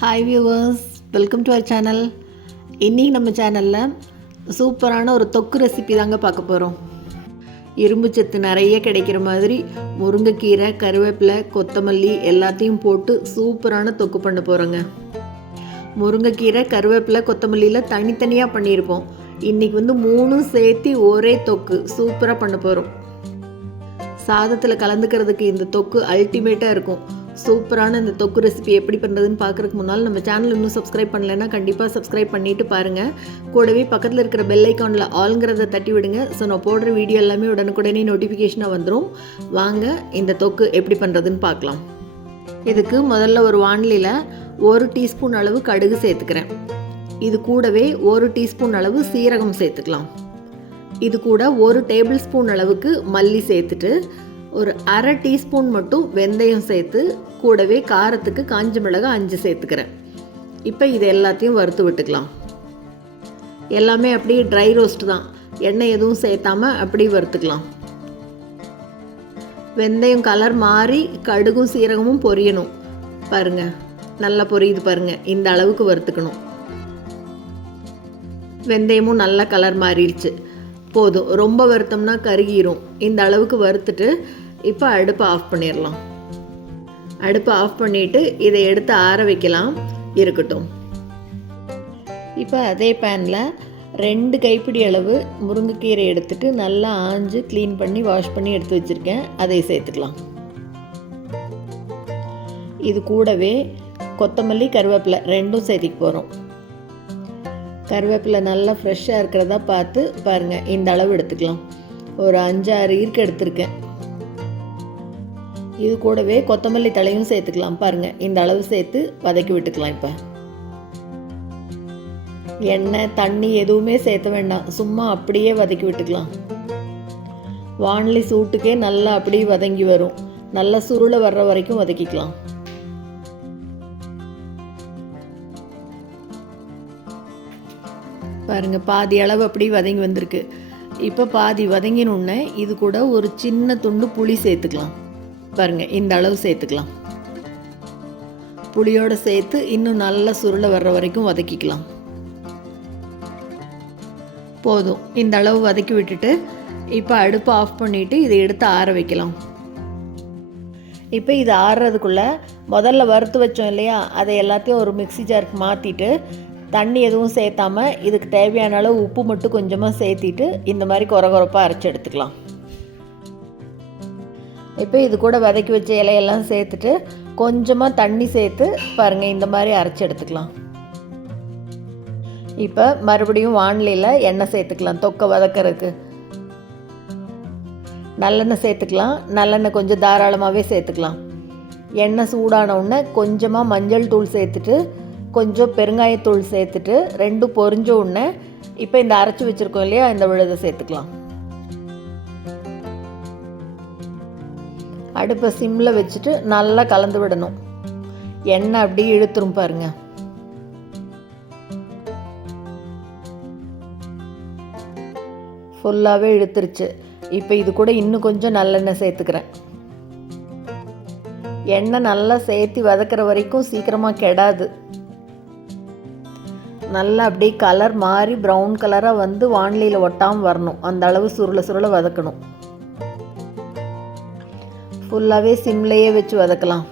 Hi viewers, welcome to our channel. இன்றைக்கி நம்ம சேனலில் சூப்பரான ஒரு தொக்கு ரெசிபி தாங்க பார்க்க போகிறோம். இரும்பு சத்து நிறைய கிடைக்கிற மாதிரி முருங்கைக்கீரை, கருவேப்பிலை, கொத்தமல்லி எல்லாத்தையும் போட்டு சூப்பரான தொக்கு பண்ண போகிறோங்க. முருங்கைக்கீரை, கருவேப்பிலை, கொத்தமல்லியில் தனித்தனியாக பண்ணியிருப்போம். இன்றைக்கி மூணும் சேர்த்து ஒரே தொக்கு சூப்பராக பண்ண போகிறோம். சாதத்தில் கலந்துக்கிறதுக்கு இந்த தொக்கு அல்டிமேட்டாக இருக்கும். சூப்பரான இந்த தொக்கு ரெசிபி எப்படி பண்ணுறதுன்னு பார்க்குறதுக்கு முன்னால் நம்ம சேனல் இன்னும் சப்ஸ்கிரைப் பண்ணலைன்னா கண்டிப்பாக சப்ஸ்கிரைப் பண்ணிவிட்டு பாருங்கள். கூடவே பக்கத்தில் இருக்கிற பெல் ஐக்கானில் ஆல்ங்கிறத தட்டி விடுங்க. ஸோ நான் போடுற வீடியோ எல்லாமே உடனுக்குடனே நோட்டிஃபிகேஷனாக வந்துடும். வாங்க இந்த தொக்கு எப்படி பண்ணுறதுன்னு பார்க்கலாம். இதுக்கு முதல்ல ஒரு வாணலியில் 1 டீஸ்பூன் அளவு கடுகு சேர்த்துக்கிறேன். இது கூடவே 1 டீஸ்பூன் அளவு சீரகம் சேர்த்துக்கலாம். இது கூட 1 டேபிள் ஸ்பூன் அளவுக்கு மல்லி சேர்த்துட்டு ஒரு அரை டீஸ்பூன் மட்டும் வெந்தயம் சேர்த்து கூடவே காரத்துக்கு காஞ்ச மிளகாய் 5 சேர்த்துக்கிறேன். இப்போ இது எல்லாத்தையும் வறுத்து விட்டுக்கலாம். எல்லாமே அப்படியே ட்ரை ரோஸ்ட் தான், எண்ணெய் எதுவும் சேர்த்தாம அப்படியே வறுத்துக்கலாம். வெந்தயம் கலர் மாறி கடுகும் சீரகமும் பொரியணும். பாருங்க, நல்லா பொரியுது பாருங்க. இந்த அளவுக்கு வறுத்துக்கணும். வெந்தயமும் நல்லா கலர் மாறிடுச்சு. போதும், ரொம்ப வறுத்தோம்னா கருகிரும். இந்த அளவுக்கு வறுத்துட்டு இப்போ அடுப்பை ஆஃப் பண்ணிடலாம். அடுப்பை ஆஃப் பண்ணிவிட்டு இதை எடுத்து ஆற வைக்கலாம். இருக்கட்டும். இப்போ அதே பேனில் 2 கைப்பிடி அளவு முருங்கைக்கீரை எடுத்துட்டு நல்லா ஆஞ்சு க்ளீன் பண்ணி வாஷ் பண்ணி எடுத்து வச்சுருக்கேன். அதை சேர்த்துக்கலாம். இது கூடவே கொத்தமல்லி, கருவேப்பிலை ரெண்டும் சேர்த்துக்க போகிறோம். கருவேப்பிலை நல்லா ஃப்ரெஷ்ஷாக இருக்கிறதா பார்த்து பாருங்கள். இந்த அளவு எடுத்துக்கலாம். ஒரு 5-6 ஈர்க்கு எடுத்திருக்கேன். இது கூடவே கொத்தமல்லி தலையும் சேர்த்துக்கலாம். பாருங்கள், இந்த அளவு சேர்த்து வதக்கி விட்டுக்கலாம். இப்போ எண்ணெய் தண்ணி எதுவுமே சேர்த்த வேண்டாம், சும்மா அப்படியே வதக்கி விட்டுக்கலாம். வாணலி சூட்டுக்கே நல்லா அப்படியே வதங்கி வரும். நல்லா சுருளை வர்ற வரைக்கும் வதக்கிக்கலாம். பாருங்கள், பாதி அளவு அப்படி வதங்கி வந்திருக்கு. இப்போ பாதி வதங்கினோடனே இது கூட ஒரு சின்ன துண்டு புளி சேர்த்துக்கலாம். பாருங்கள், இந்த அளவு சேர்த்துக்கலாம். புளியோடு சேர்த்து இன்னும் நல்லா சுருளை வர்ற வரைக்கும் வதக்கிக்கலாம். போதும், இந்த அளவு வதக்கி விட்டுட்டு இப்போ அடுப்பை ஆஃப் பண்ணிவிட்டு இதை எடுத்து ஆற வைக்கலாம். இப்போ இது ஆறுறதுக்குள்ளே முதல்ல வறுத்து வச்சோம் இல்லையா, அதை எல்லாத்தையும் ஒரு மிக்ஸி ஜாருக்கு மாற்றிட்டு தண்ணி எதுவும் சேர்த்தாமல் இதுக்கு தேவையான அளவு உப்பு மட்டும் கொஞ்சமாக சேர்த்திட்டு இந்த மாதிரி கொரகொரப்பாக அரைச்சி எடுத்துக்கலாம். இப்போ இது கூட வதக்கி வச்ச இலையெல்லாம் சேர்த்துட்டு கொஞ்சமாக தண்ணி சேர்த்து பாருங்கள், இந்த மாதிரி அரைச்சி எடுத்துக்கலாம். இப்போ மறுபடியும் வாணலியில் எண்ணெய் சேர்த்துக்கலாம். தொக்கை வதக்கிறதுக்கு நல்லெண்ணெய் சேர்த்துக்கலாம். நல்லெண்ணெய் கொஞ்சம் தாராளமாகவே சேர்த்துக்கலாம். எண்ணெய் சூடான உடனே கொஞ்சமாக மஞ்சள் தூள் சேர்த்துட்டு கொஞ்சம் பெருங்காயத்தூள் சேர்த்துட்டு 2 பொரிஞ்ச உடனே இப்போ இந்த அரைச்சி வச்சுருக்கோம் இல்லையா, இந்த விழுதை சேர்த்துக்கலாம். அடுப்பை சிம்மில் வச்சுட்டு நல்லா கலந்து விடணும். எண்ணெய் அப்படியே இழுத்துரும் பாருங்க. ஃபுல்லாகவே இழுத்துருச்சு. இப்போ இது கூட இன்னும் கொஞ்சம் நல்லெண்ணெய் சேர்த்துக்கிறேன். எண்ணெய் நல்லா சேர்த்து வதக்கிற வரைக்கும் சீக்கிரமாக கெடாது. நல்லா அப்படியே கலர் மாறி ப்ரௌன் கலராக வாணலியில் ஒட்டாமல் வரணும். அந்த அளவு சுருளை வதக்கணும். ஃபுல்லாகவே சிம்லேயே வச்சு வதக்கலாம்.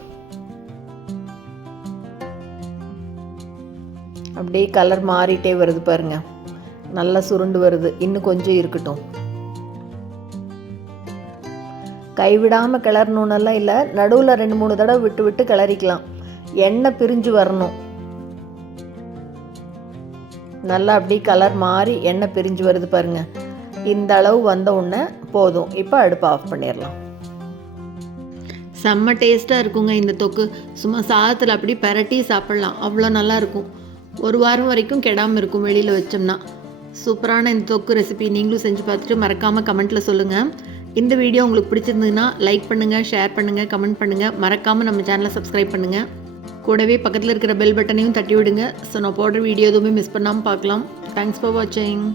அப்படியே கலர் மாறிட்டே வருது பாருங்க. நல்லா சுருண்டு வருது. இன்னும் கொஞ்சம் இருக்கட்டும். கைவிடாமல் கிளறணுன்னெல்லாம் இல்லை, நடுவில் 2-3 தடவை விட்டு விட்டு கிளறிக்கலாம். எண்ணெய் பிரிஞ்சு வரணும். நல்லா அப்படி கலர் மாறி எண்ணெய் பிரிஞ்சு வருது பாருங்கள். இந்த அளவு வந்த உடனே போதும். இப்போ அடுப்பை ஆஃப் பண்ணிடலாம். செம்ம டேஸ்ட்டாக இருக்குங்க இந்த தொக்கு. சும்மா சாதத்தில் அப்படி பரட்டி சாப்பிட்லாம். அவ்வளோ நல்லாயிருக்கும். 1 வாரம் வரைக்கும் கெடாமல் இருக்கும் வெளியில் வச்சோம்னா. சூப்பரான இந்த தொக்கு ரெசிபி நீங்களும் செஞ்சு பார்த்துட்டு மறக்காமல் கமெண்ட்டில் சொல்லுங்கள். இந்த வீடியோ உங்களுக்கு பிடிச்சிருந்ததுன்னா லைக் பண்ணுங்கள், ஷேர் பண்ணுங்கள், கமெண்ட் பண்ணுங்கள். மறக்காமல் நம்ம சேனலை சப்ஸ்கிரைப் பண்ணுங்கள். கூடவே பக்கத்தில் இருக்கிற பெல் பட்டனையும் தட்டி விடுங்க. ஸோ நான் போடுற வீடியோ எதுவுமே மிஸ் பண்ணாமல் பார்க்கலாம். தேங்க்ஸ் ஃபார் வாட்சிங்.